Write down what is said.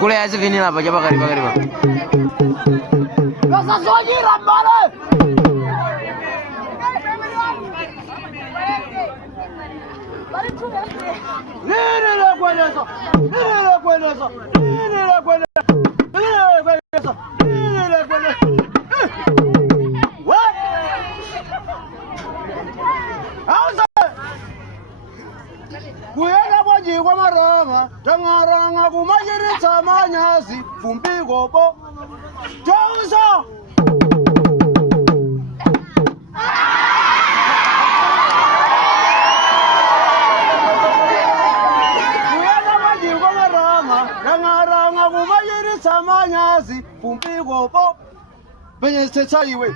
Kule aja vinil apa coba kari. Rasa soji rambale. Nini la kueleza? What? Kuyela kwaji kwa maranga, tangaranga kumajiritsa manyazi, fumbiko po. Jausa! Kuyela kwaji kwa maranga, tangaranga kumajiritsa manyazi, fumbiko po. Benye setsa iwe.